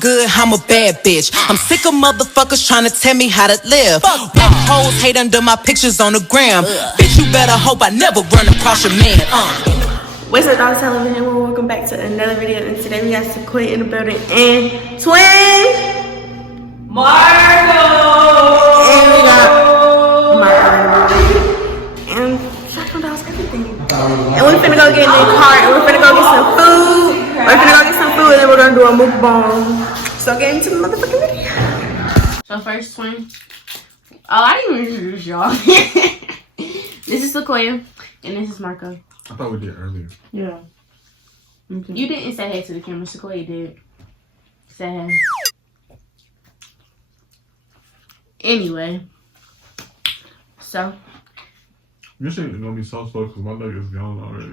good, I'm a bad bitch. I'm sick of motherfuckers trying to tell me how to live. White hoes hate under my pictures on the gram. Bitch, you better hope I never run across your man. What's up, Dog Television? Everyone, welcome back to another video. And today we got Sequoia in the building and Twin Marco. And we got Marco in the building. And Shotgun Dog's everything. And we're finna go get in the car and we're finna go get some food. We're finna go get some food and then we're gonna do a mukbang. So get into the motherfucking video. So first, Twin. Oh, I didn't even introduce y'all. This is Sequoia and this is Marco. I thought we did earlier. Yeah. Okay. You didn't say hey to the camera. Sequoia did. Say hey. Anyway. So. This ain't gonna be so slow because my leg is gone already.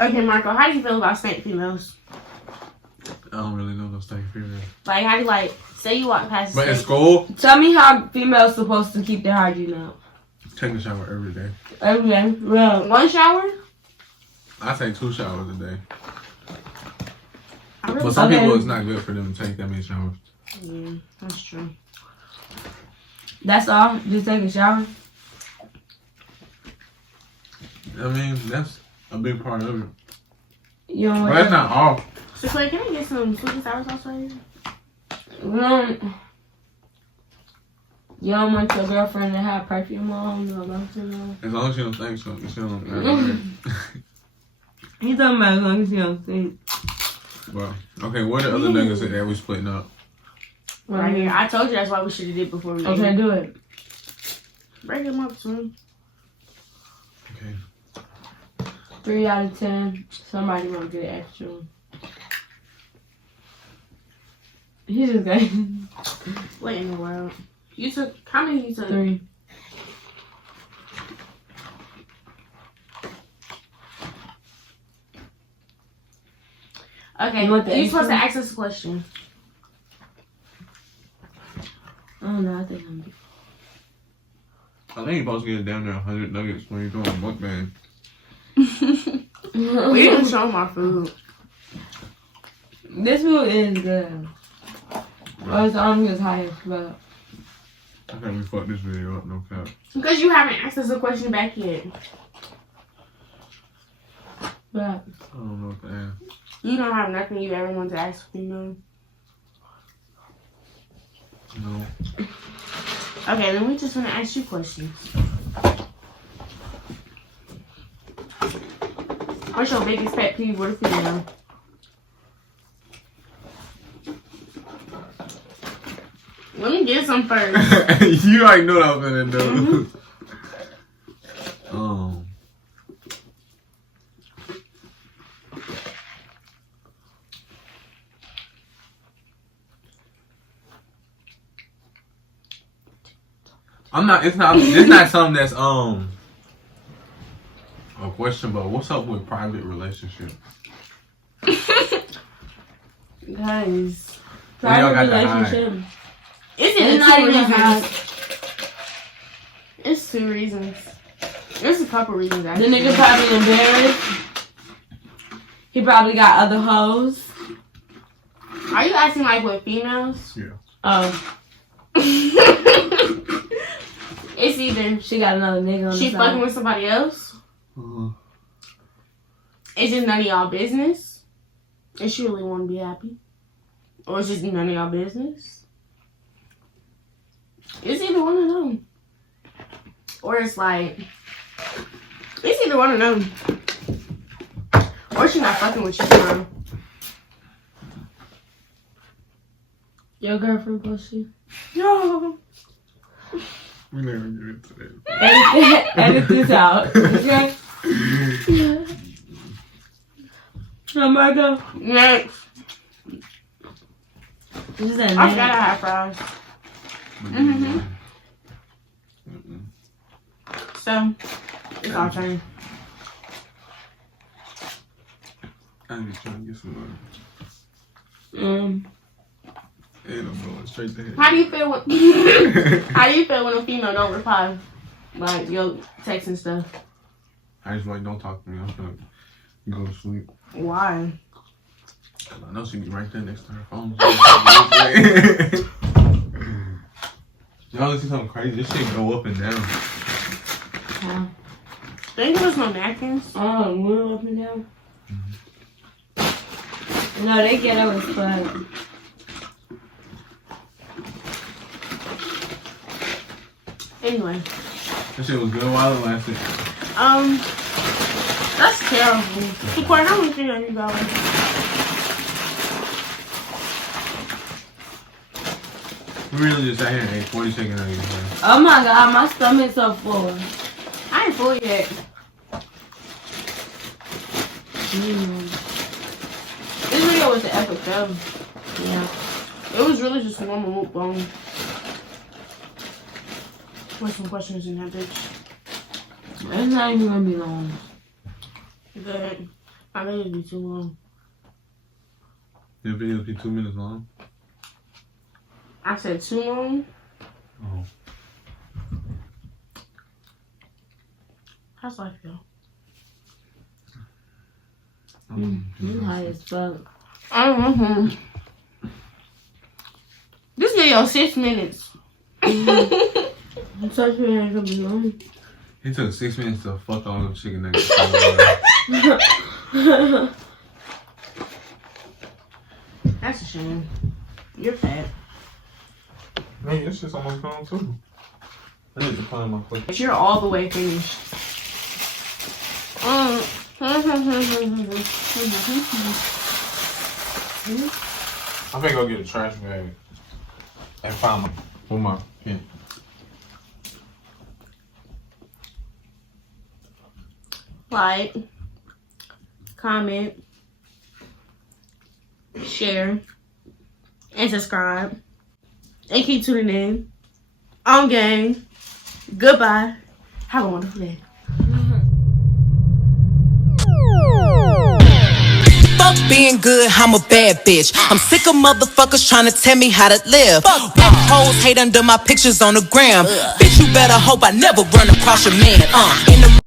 Okay, Marco, how do you feel about stank females? I don't really know those stank females. Like, how do you like, say you walk past But in school, tell me how females supposed to keep their hygiene up. take a shower every day. Every day. Yeah. One shower? I take 2 showers a day. Really But some people, it's not good for them to take that many showers. Yeah, that's true. That's all? Just take a shower? I mean, that's a big part of it. You don't But that's not all. Sequoia, can I get some sweet and sour sauce right here? You don't want your girlfriend to have perfume on or lotion As long as you don't think so. You still don't. He's talking about as long as you don't think. Well, okay, what are the other niggas that we splitting up? Right here. I told you that's why we should have did before we Okay, do it. Break them up, Twin. Okay. 3 out of 10. Somebody won't get an extra one. He's just going. What in the world? You took, how many you took? 3. Okay, You want the you're supposed to extra? ask us a question. I don't know, I think I think you're supposed to get down there 100 nuggets when you're doing a mukbang. We didn't show them our food. This food is good. Well, it's almost high, but I think we fucked this video up, no cap. Because you haven't asked us a question back yet. but I don't know what to ask. You don't have nothing you ever want to ask me, no? No. Okay, then we just want to ask you questions. What's your biggest pet peeve with a female? Let me get some first. You already know what I was gonna do. It's not something that's a question, but what's up with private relationships? Guys, private relationship. It's not even reasons. It's 2 reasons. There's a couple reasons, The actually. nigga probably embarrassed. He probably got other hoes. Are you asking like with females? Yeah. Oh, It's either she got another nigga on the she side. fucking with somebody else. It's just none of y'all business. And she really want to be happy. Or it's just none of y'all business. It's either one of them. Or it's like, it's either one of them. Or she not fucking with you, bro. Your girlfriend pussy. No. We never get into that. Edit this out. Okay? Oh my god. Next. This is a I forgot I had fries. So, it's our turn. I'm just trying to get some money. And I'm going straight to hell. How do you feel when how do you feel when a female don't reply? Like your text and stuff? I just like, don't talk to me. I'm trying to go to sleep. Why? I know she be right there next to her phone. Y'all see something crazy? This shit go up and down. Huh? They give us no napkins. Oh, move up and down. No, they get up as fuck. Anyway. That shit was good while it lasted. That's terrible. Support, how much you got? We really just sat here and ate 40 chicken nuggets. Oh my god, my stomach's so full. I ain't full yet. This video was the epic fail. Yeah. It was really just a normal mukbang. What's some questions in that bitch? It's not even gonna be long. Good. I made it be too long. Your videos be 2 minutes long? I said too long? Oh. How's life feel? You high as fuck. This video 6 minutes. I'm so sure it ain't gonna be long. It took 6 minutes to fuck all them chicken nuggets. That's a shame. You're fat. Man, this shit's almost gone too. I need to find my plate. But you're all the way finished. I think I'll get a trash bag and find my pen. Like, comment, share, and subscribe. And keep tuning in. On game. Goodbye. Have a wonderful day. Fuck being good, I'm a bad bitch. I'm sick of motherfuckers trying to tell me how to live. Fuck hoes hate under my pictures on the gram. Bitch, you better hope I never run across your man. In the